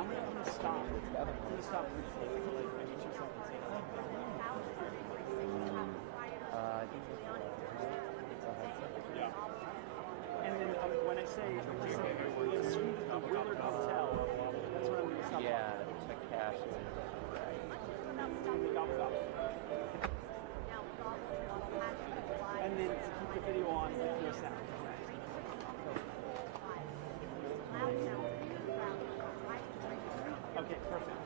I'm gonna stop. I'm gonna stop briefly. I need you something to say. I think it's a headset. Yeah. And then when I say the suite at the Willard Hotel, that's what I'm going to stop. Yeah, check cash in. The Gobble Gobble. And then to keep the video on with no sound. Okay, perfect.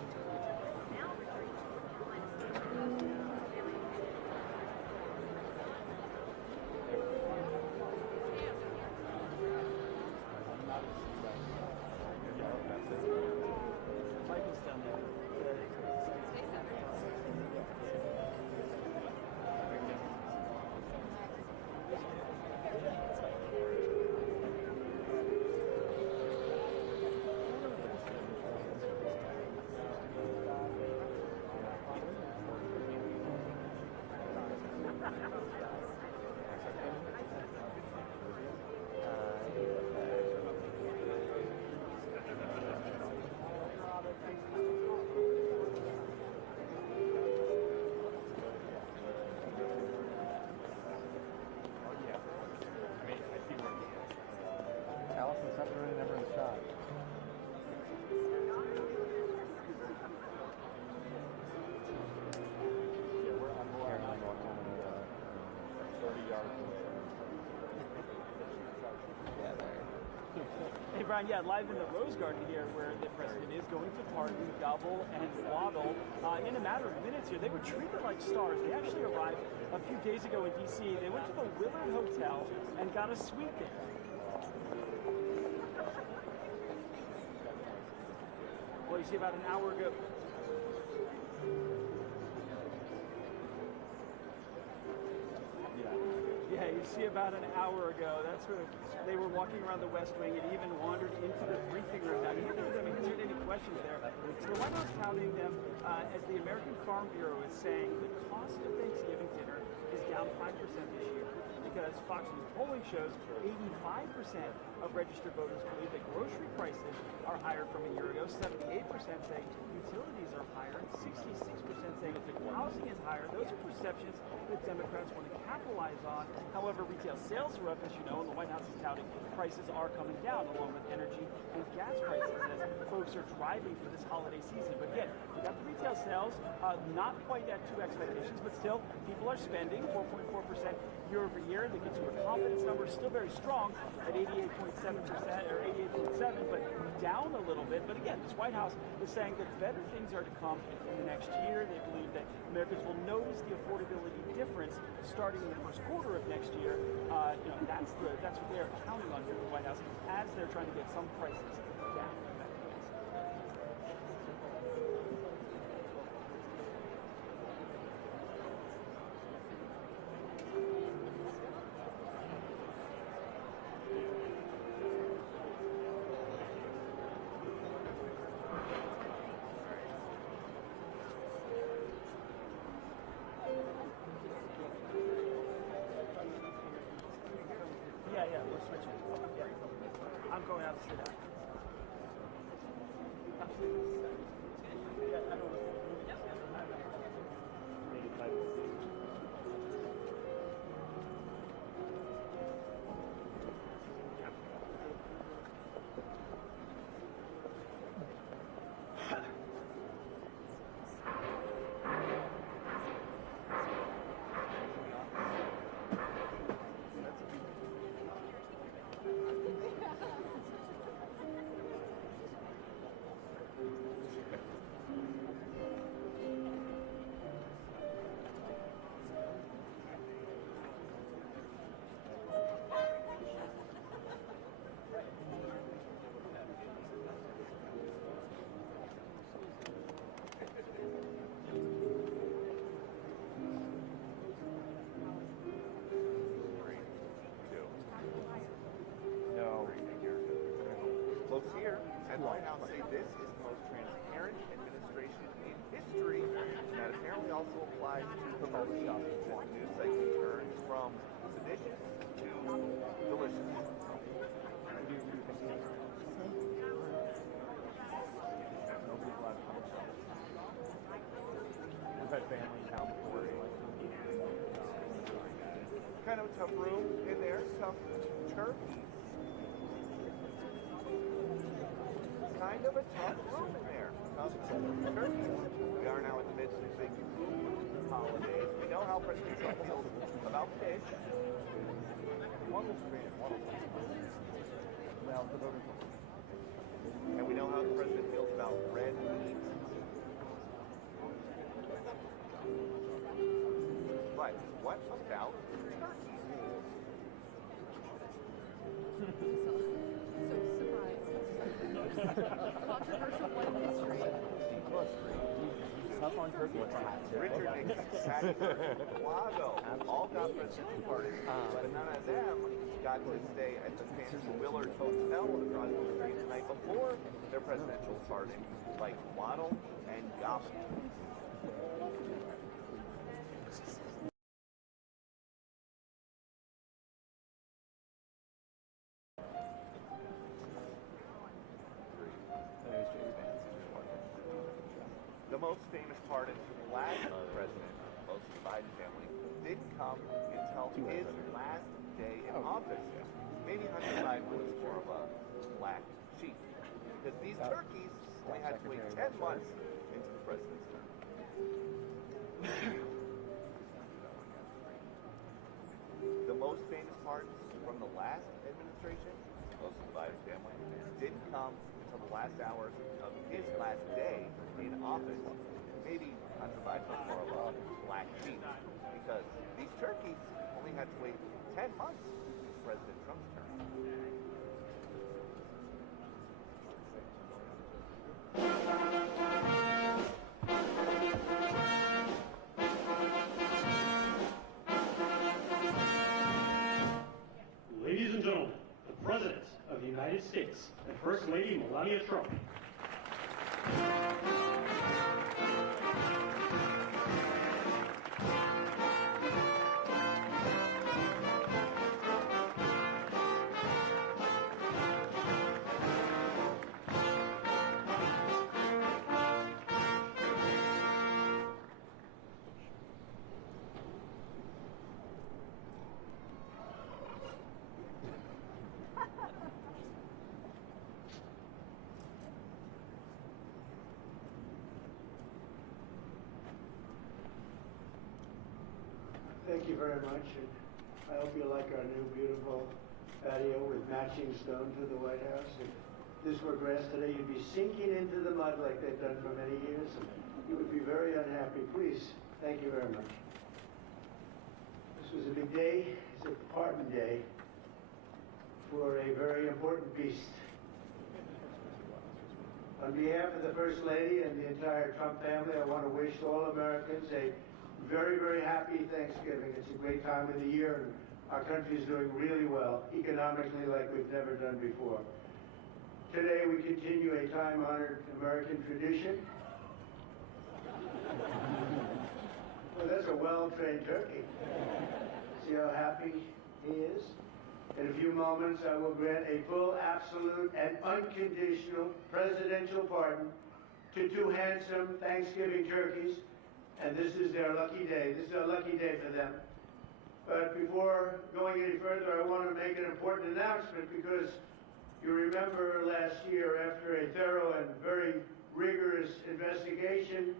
Michael's down there. Allison's not really never in the shot. I'm walking 30 yards. Yeah, there. Hey Brian, yeah, live in the Rose Garden here where the president is going to pardon Gobble and Waddle in a matter of minutes here. They were treated like stars. They actually arrived a few days ago in DC. They went to the Willard Hotel and got a suite there. Well, you see about an hour ago. Yeah, you see about an hour ago, that's where they were walking around the West Wing and even wandered into the briefing room. Now, neither of them answered any questions there. So the White House touting them as the American Farm Bureau is saying the cost of Thanksgiving dinner is down 5% this year because Fox News polling shows 85% of registered voters believe that grocery prices are higher from a year ago. 78% say utilities are higher, and 66% say housing is higher. Those are perceptions that Democrats want to capitalize on. However, retail sales are up, as you know, and the White House is touting prices are coming down, along with energy and gas prices as folks are driving for this holiday season. But again, we got the retail sales, not quite at 2 expectations, but still, people are spending 4.4% year over year. The consumer confidence number is still very strong at 88.7% or 88.7, but down a little bit. But again, this White House is saying that better things are to come in the next year. They believe that Americans will notice the affordability difference starting in the first quarter of next year. That's what they're counting on here at the White House as they're trying to get some prices down. Yeah, we're switching. Yeah. I'm going out to sit down. Yeah, I don't know. Folks here at the White House say this is the most transparent administration in history, and that apparently also applies to the barbershop. The news segment turns from seditious to delicious. kind of a tough room in there, tough turkeys. Kind of a tough room in there, tough turkeys. We are now in the midst of big food holidays. We know how President Trump feels about fish. And we know how the president feels about red meat. But what about turkeys? So surprised. Controversial one in history. Tough on turkey. Richard Nixon, Patty Lago, all got presidential pardons, but none of them got to stay at the fancy Willard Hotel across the street the night before their presidential pardon, like Waddle and Gobble. The most famous pardons for the last president, most of the Biden family, didn't come until his last day in office. Maybe Hunter Biden was more of a black sheep, because these turkeys only had to wait 10 months into the president's term. The most famous pardons from the last administration, most of the Biden family, didn't come until the last hours of his last day in office. Maybe Hunter Biden was more of a black sheep, because these turkeys only had to wait 10 months into President Trump's term. Ladies and gentlemen, the President of the United States and First Lady Melania Trump. Thank you very much, and I hope you like our new beautiful patio with matching stone to the White House. If this were grass today, you'd be sinking into the mud like they've done for many years, and you would be very unhappy. Please, thank you very much. This was a big day. It's a pardon day for a very important beast. On behalf of the First Lady and the entire Trump family, I want to wish all Americans a very, very happy Thanksgiving. It's a great time of the year, and our country is doing really well, economically, like we've never done before. Today, we continue a time-honored American tradition. Well, that's a well-trained turkey. See how happy he is? In a few moments, I will grant a full, absolute, and unconditional presidential pardon to two handsome Thanksgiving turkeys, and this is their lucky day. This is a lucky day for them. But before going any further, I want to make an important announcement, because you remember last year, after a thorough and very rigorous investigation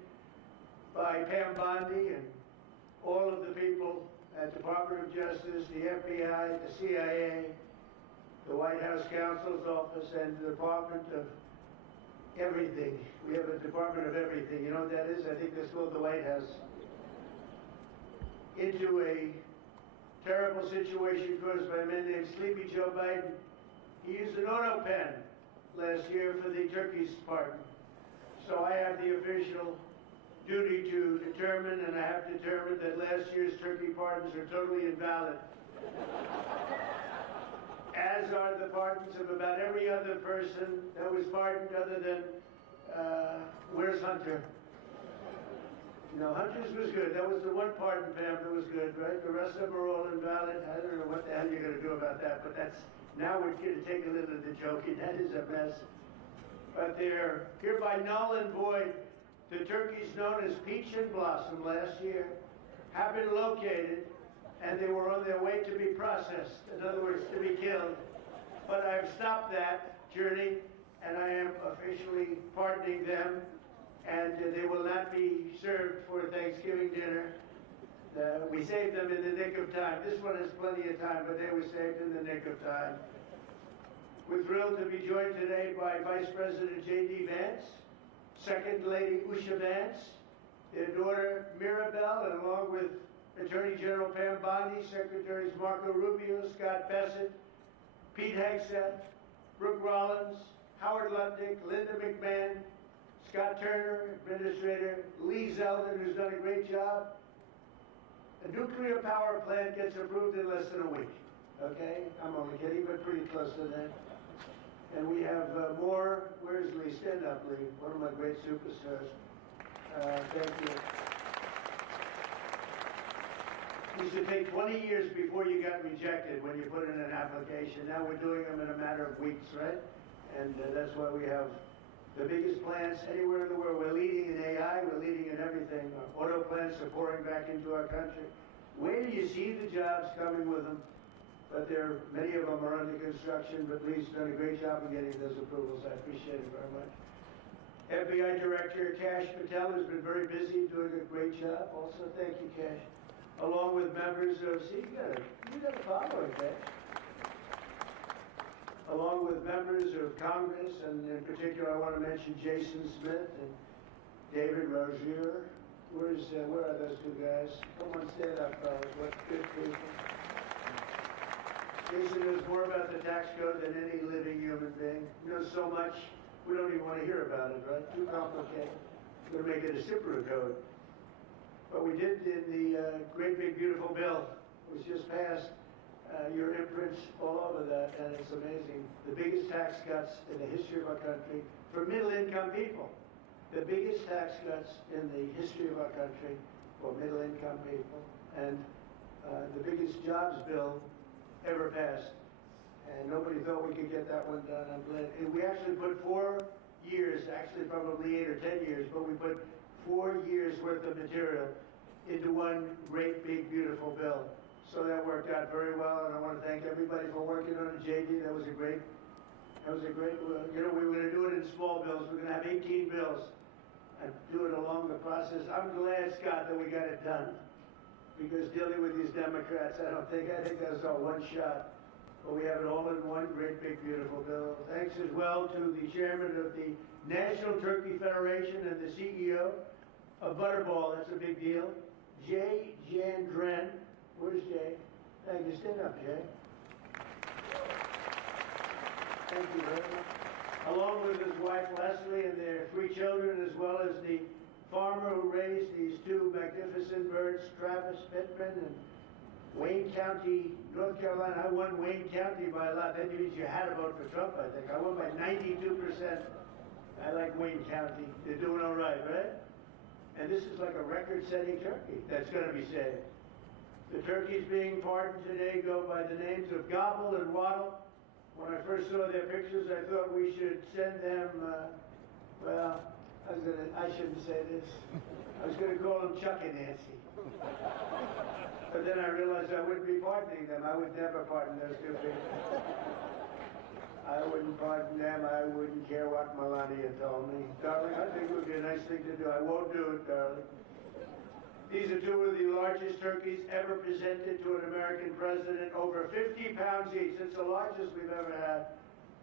by Pam Bondi and all of the people at the Department of Justice, the FBI, the CIA, the White House Counsel's Office, and the Department of Everything. We have a Department of Everything. You know what that is? I think that's called the White House. Into a terrible situation caused by a man named Sleepy Joe Biden. He used an auto pen last year for the turkey's pardon. So I have the official duty to determine, and I have determined, that last year's turkey pardons are totally invalid. As are the pardons of about every other person that was pardoned, other than, where's Hunter? No, Hunter's was good. That was the one pardon, Pam, that was good, right? The rest of them are all invalid. I don't know what the hell you're going to do about that, but that's, now we're going to take a little of the joking. That is a mess. But they're hereby null and void. The turkeys known as Peach and Blossom last year have been located and they were on their way to be processed, in other words, to be killed. But I've stopped that journey, and I am officially pardoning them, and they will not be served for Thanksgiving dinner. We saved them in the nick of time. This one has plenty of time, but they were saved in the nick of time. We're thrilled to be joined today by Vice President J.D. Vance, Second Lady Usha Vance, their daughter Mirabelle, and along with Attorney General Pam Bondi, Secretaries Marco Rubio, Scott Bassett, Pete Hegseth, Brooke Rollins, Howard Lutnick, Linda McMahon, Scott Turner, Administrator Lee Zeldin, who's done a great job. A nuclear power plant gets approved in less than a week. Okay? I'm only kidding, but pretty close to that. And we have more. Where's Lee? Stand up, Lee. One of my great superstars. Thank you. It used to take 20 years before you got rejected when you put in an application. Now we're doing them in a matter of weeks, right? And that's why we have the biggest plants anywhere in the world. We're leading in AI. We're leading in everything. Our auto plants are pouring back into our country. Where do you see the jobs coming with them? But many of them are under construction, but Lee's done a great job in getting those approvals. I appreciate it very much. FBI Director Kash Patel has been very busy doing a great job. Also, thank you, Kash. Along with members of, you got a following, Kash. Along with members of Congress, and in particular, I want to mention Jason Smith and David Rozier. Where are those two guys? Come on, stand up, fellas. What good people. Jason knows more about the tax code than any living human being. He knows so much, we don't even want to hear about it, right? Too complicated. We're going to make it a simpler code. But we did in the great big beautiful bill, which just passed, your imprints all over that, and it's amazing. The biggest tax cuts in the history of our country for middle-income people. The biggest tax cuts in the history of our country for middle-income people, and the biggest jobs bill ever passed. And nobody thought we could get that one done. I'm glad. And we actually put 4 years, actually probably 8 or 10 years, but we put 4 years worth of material into one great, big, beautiful bill. So that worked out very well, and I want to thank everybody for working on it. JD, that was a great, we were going to do it in small bills. We're going to have 18 bills and do it along the process. I'm glad, Scott, that we got it done, because dealing with these Democrats, I think that was our one shot. But we have it all in one great, big, beautiful bill. Thanks as well to the chairman of the National Turkey Federation and the CEO of Butterball. That's a big deal. Jay Jandren. Where's Jay? Thank you. Stand up, Jay. Thank you very much. Along with his wife Leslie and their 3 children, as well as the farmer who raised these 2 magnificent birds, Travis Pittman and Wayne County, North Carolina. I won Wayne County by a lot. That means you had to vote for Trump, I think. I won by 92%. I like Wayne County. They're doing all right, right? And this is like a record-setting turkey that's going to be saved. The turkeys being pardoned today go by the names of Gobble and Waddle. When I first saw their pictures, I thought we should send them, I shouldn't say this. I was going to call them Chuck and Nancy. But then I realized I wouldn't be pardoning them. I would never pardon those 2 people. I wouldn't pardon them. I wouldn't care what Melania told me. Darling, I think it would be a nice thing to do. I won't do it, darling. These are 2 of the largest turkeys ever presented to an American president, over 50 pounds each. It's the largest we've ever had.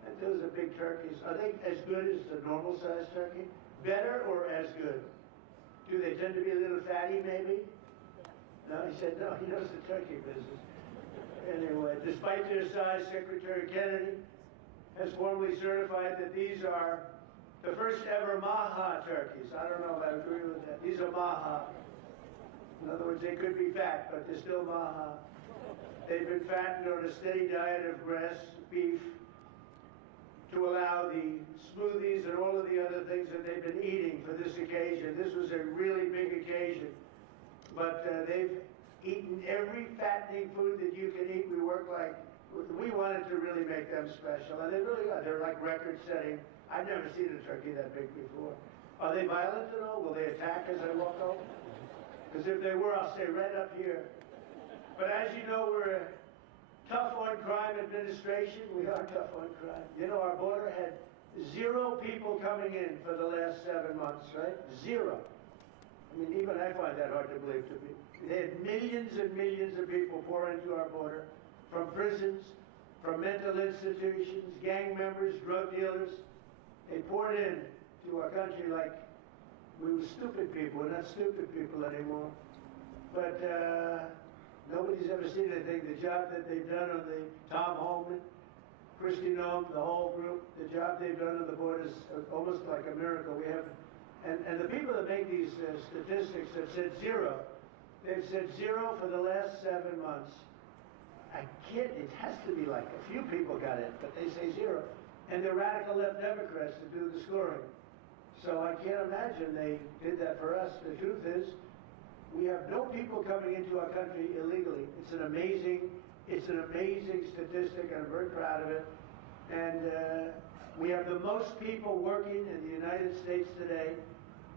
And those are big turkeys. Are they as good as the normal-sized turkey? Better or as good? Do they tend to be a little fatty, maybe? No, he said no. He knows the turkey business. Anyway, despite their size, Secretary Kennedy has formally certified that these are the first ever Maha turkeys. I don't know if I agree with that. These are Maha. In other words, they could be fat, but they're still Maha. They've been fattened on a steady diet of grass, beef, to allow the smoothies and all of the other things that they've been eating for this occasion. This was a really big occasion. But they've eaten every fattening food that you can eat. We wanted to really make them special, and they really are. They're like record-setting. I've never seen a turkey that big before. Are they violent at all? Will they attack as I walk over? Because if they were, I'll stay right up here. But as you know, we're a tough on crime administration. We are tough on crime. You know, our border had 0 people coming in for the last 7 months, right? 0. I mean, even I find that hard to believe to me. They had millions and millions of people pour into our border from prisons, from mental institutions, gang members, drug dealers. They poured in to our country like we were stupid people. We're not stupid people anymore. But nobody's ever seen anything. The job that they've done on the Tom Holman, Christy Nome, the whole group, the job they've done on the border is almost like a miracle. We have, and the people that make these statistics have said 0. They've said 0 for the last 7 months. I can't, it has to be like a few people got in, but they say 0. And they're radical left Democrats that do the scoring. So I can't imagine they did that for us. The truth is, we have no people coming into our country illegally. It's an amazing statistic, and I'm very proud of it. And we have the most people working in the United States today,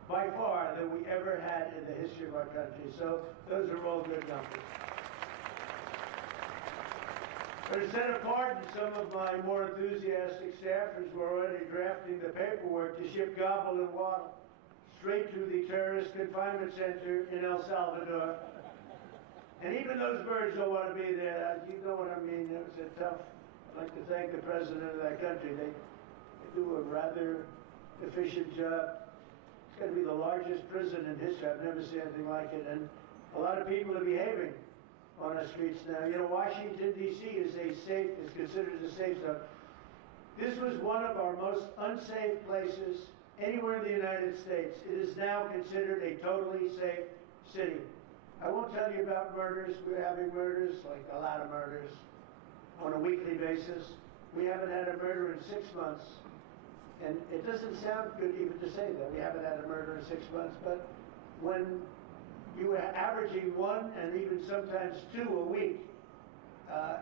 by far, than we ever had in the history of our country. So those are all good numbers. But instead of pardon, some of my more enthusiastic staffers were already drafting the paperwork to ship Gobble and Waddle straight to the terrorist confinement center in El Salvador. And even those birds don't want to be there. You know what I mean? It was a tough. I'd like to thank the president of that country. They do a rather efficient job. It's going to be the largest prison in history. I've never seen anything like it. And a lot of people are behaving on our streets now. You know, Washington, D.C. is considered a safe zone. This was one of our most unsafe places anywhere in the United States. It is now considered a totally safe city. I won't tell you about murders. We're having murders, like a lot of murders, on a weekly basis. We haven't had a murder in 6 months. And it doesn't sound good even to say that. We haven't had a murder in 6 months. But when you are averaging 1 and even sometimes 2 a week,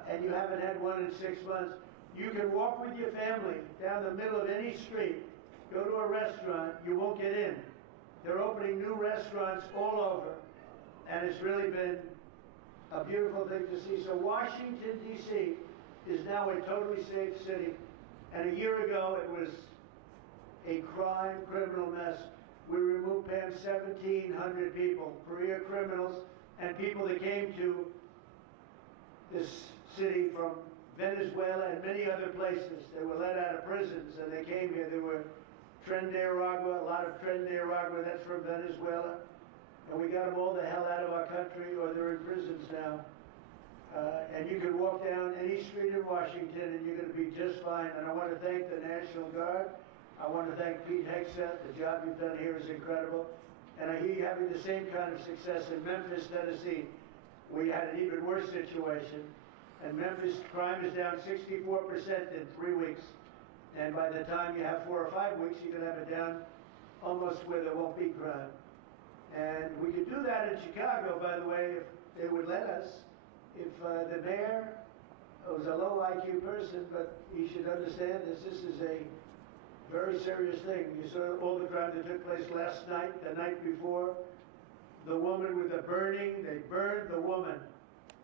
and you haven't had 1 in 6 months, you can walk with your family down the middle of any street, go to a restaurant, you won't get in. They're opening new restaurants all over, and it's really been a beautiful thing to see. So Washington, D.C. is now a totally safe city, and a year ago it was a criminal mess. We removed, Pam, 1,700 people, career criminals, and people that came to this city from Venezuela and many other places. They were let out of prisons and they came here. There were Tren de Aragua, a lot of Tren de Aragua, that's from Venezuela. And we got them all the hell out of our country, or they're in prisons now. And you can walk down any street in Washington and you're going to be just fine. And I want to thank the National Guard. I want to thank Pete Hegseth. The job you've done here is incredible. And I hear you having the same kind of success in Memphis, Tennessee. We had an even worse situation. And Memphis crime is down 64% in 3 weeks. And by the time you have 4 or 5 weeks, you can have it down almost where there won't be crime. And we could do that in Chicago, by the way, if they would let us. If the mayor was a low IQ person, but he should understand this. This is a very serious thing. You saw all the crime that took place last night, the night before. The woman with the burning, they burned the woman.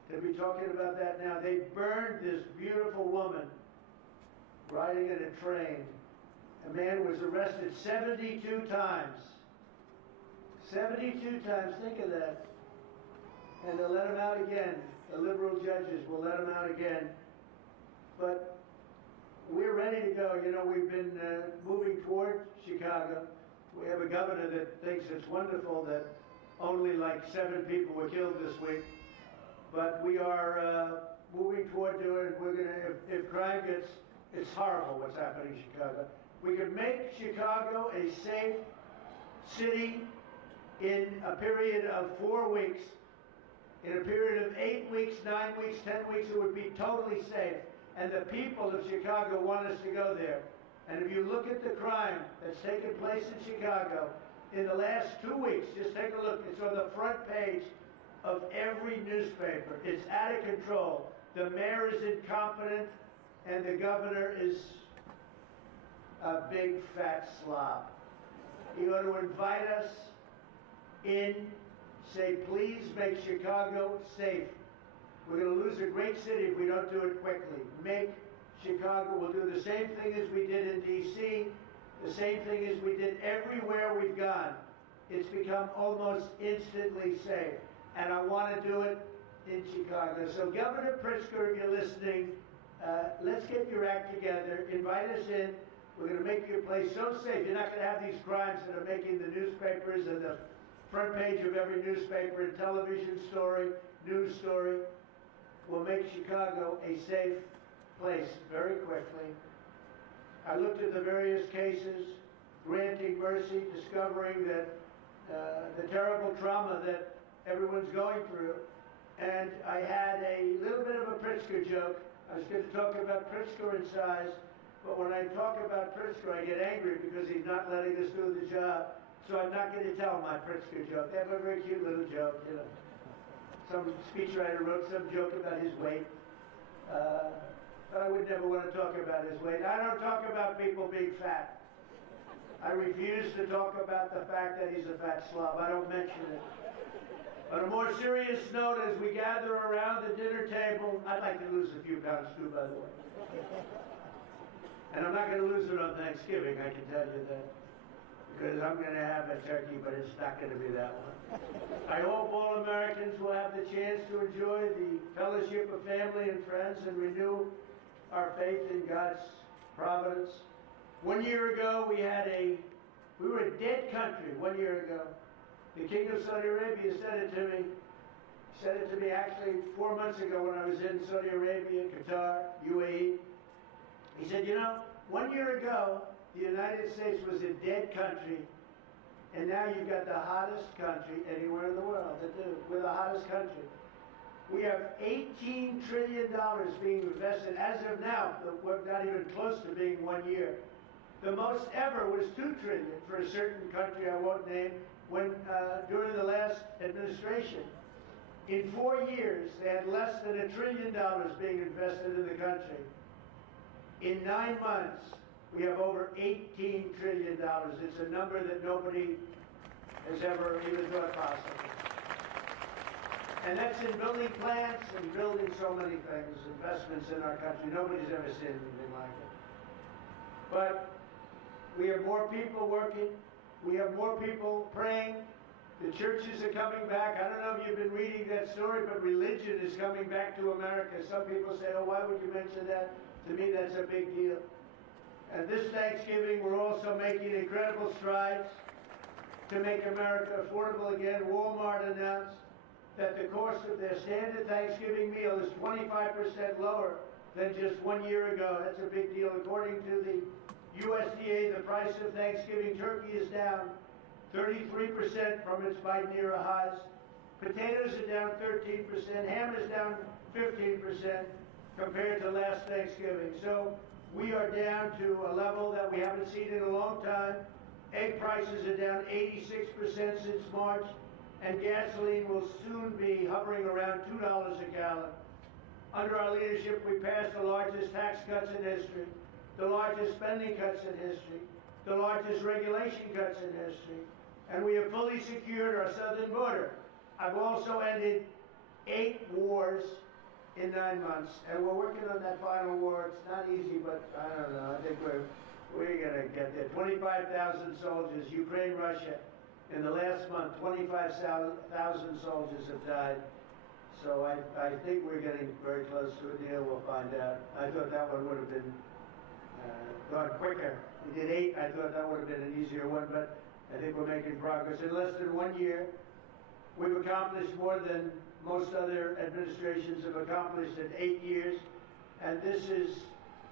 They'll be talking about that now. They burned this beautiful woman riding in a train. A man was arrested 72 times. 72 times, think of that. And they'll let him out again. The liberal judges will let him out again. But we're ready to go. You know, we've been moving toward Chicago. We have a governor that thinks it's wonderful that only like 7 people were killed this week. But we are moving toward doing it. We're going to, if crime gets, it's horrible what's happening in Chicago. We could make Chicago a safe city in a period of 4 weeks. In a period of 8 weeks, 9 weeks, 10 weeks, it would be totally safe. And the people of Chicago want us to go there. And if you look at the crime that's taken place in Chicago in the last 2 weeks, just take a look. It's on the front page of every newspaper. It's out of control. The mayor is incompetent, and the governor is a big fat slob. He ought to invite us in, say, please make Chicago safe. We're going to lose a great city if we don't do it quickly. Make Chicago. We'll do the same thing as we did in D.C., the same thing as we did everywhere we've gone. It's become almost instantly safe. And I want to do it in Chicago. So Governor Pritzker, if you're listening, let's get your act together. Invite us in. We're going to make your place so safe. You're not going to have these crimes that are making the newspapers and the front page of every newspaper and television story, news story. We'll make Chicago a safe place very quickly. I looked at the various cases, granting mercy, discovering that the terrible trauma that everyone's going through. And I had a little bit of a Pritzker joke. I was going to talk about Pritzker in size, but when I talk about Pritzker, I get angry because he's not letting us do the job. So I'm not going to tell my Pritzker joke. They have a very cute little joke, you know. Some speechwriter wrote some joke about his weight. But I would never want to talk about his weight. I don't talk about people being fat. I refuse to talk about the fact that he's a fat slob. I don't mention it. On a more serious note, as we gather around the dinner table, I'd like to lose a few pounds too, by the way. And I'm not going to lose it on Thanksgiving, I can tell you that. Because I'm going to have a turkey, but it's not going to be that one. I hope all Americans will have the chance to enjoy the fellowship of family and friends and renew our faith in God's providence. 1 year ago, we were a dead country 1 year ago. The King of Saudi Arabia said it to me. He said it to me actually 4 months ago when I was in Saudi Arabia, Qatar, UAE. He said, you know, 1 year ago, the United States was a dead country, and now you've got the hottest country anywhere in the world. We're the hottest country. We have $18 trillion being invested as of now. We're not even close to being 1 year. The most ever was $2 trillion for a certain country I won't name when during the last administration. In 4 years, they had less than $1 trillion being invested in the country. In 9 months, we have over $18 trillion. It's a number that nobody has ever even thought possible. And that's in building plants and building so many things, investments in our country. Nobody's ever seen anything like it. But we have more people working. We have more people praying. The churches are coming back. I don't know if you've been reading that story, but religion is coming back to America. Some people say, oh, why would you mention that? To me, that's a big deal. And this Thanksgiving, we're also making incredible strides to make America affordable again. Walmart announced that the cost of their standard Thanksgiving meal is 25% lower than just 1 year ago. That's a big deal. According to the USDA, the price of Thanksgiving turkey is down 33% from its Biden era highs. Potatoes are down 13%. Ham is down 15% compared to last Thanksgiving. So we are down to a level that we haven't seen in a long time. Egg prices are down 86% since March, and gasoline will soon be hovering around $2 a gallon. Under our leadership, we passed the largest tax cuts in history, the largest spending cuts in history, the largest regulation cuts in history, and we have fully secured our southern border. I've also ended 8 wars in 9 months, and we're working on that final war. It's not easy, but I don't know. I think we're going to get there. 25,000 soldiers, Ukraine, Russia. In the last month, 25,000 soldiers have died. So I think we're getting very close to a deal. We'll find out. I thought that one would have been gone quicker. We did 8. I thought that would have been an easier one, but I think we're making progress. In less than 1 year, we've accomplished more than most other administrations have accomplished in 8 years. And this is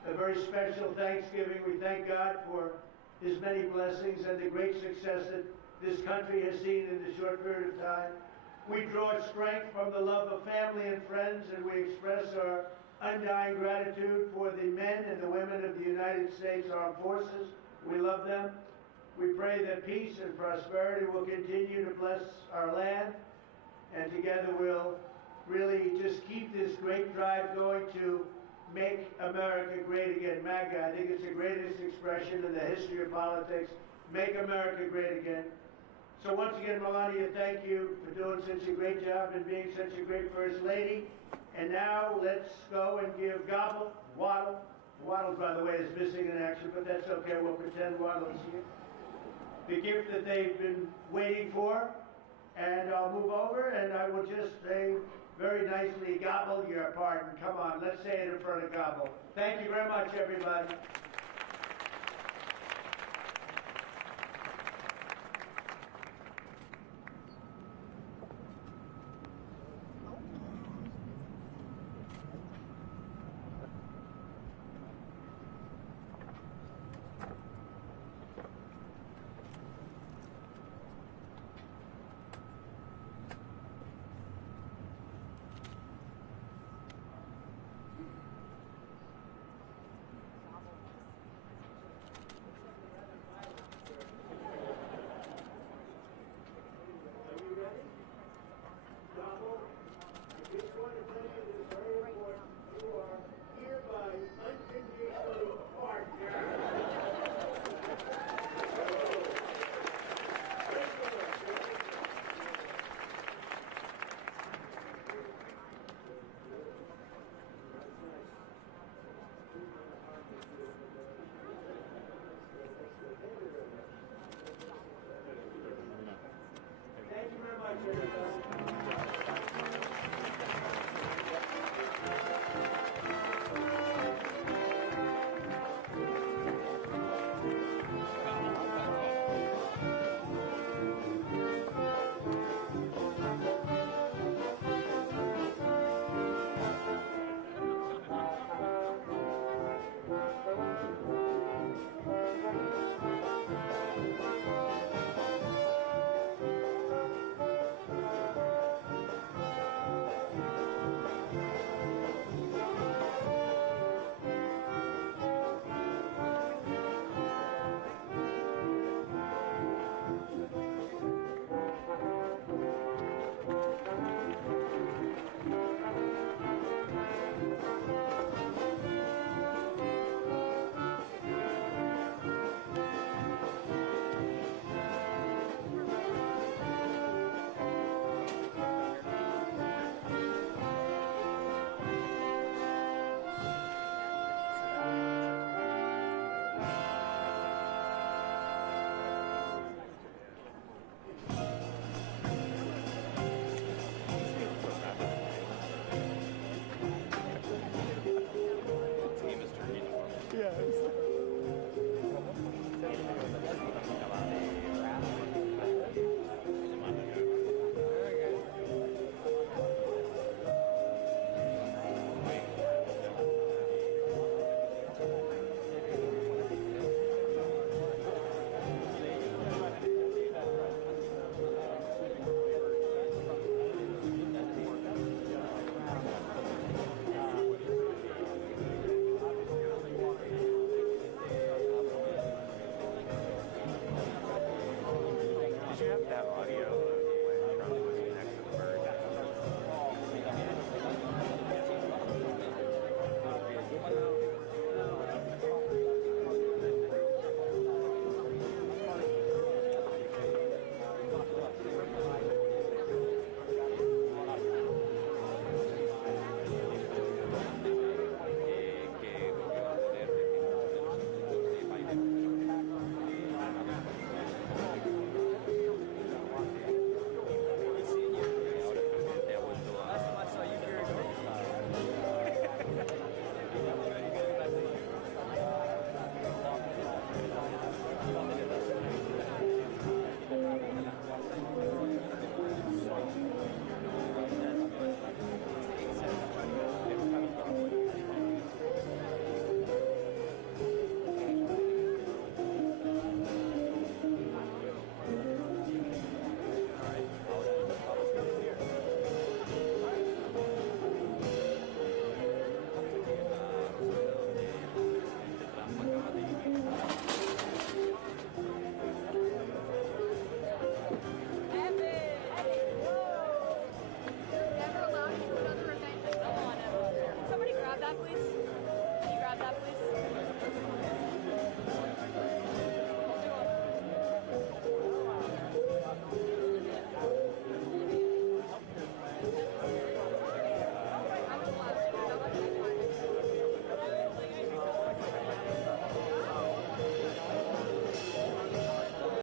a very special Thanksgiving. We thank God for His many blessings and the great success that this country has seen in a short period of time. We draw strength from the love of family and friends, and we express our undying gratitude for the men and the women of the United States Armed Forces. We love them. We pray that peace and prosperity will continue to bless our land, and together we'll really just keep this great drive going to make America great again. MAGA, I think it's the greatest expression in the history of politics. Make America great again. So once again, Melania, thank you for doing such a great job and being such a great First Lady. And now let's go and give Gobble, Waddle. Waddle, by the way, is missing in action, but that's okay. We'll pretend Waddle is here. The gift that they've been waiting for. And I'll move over and I will just say very nicely, Gobble, your pardon. Come on, let's say it in front of Gobble. Thank you very much, everybody. Thank you very much, everybody.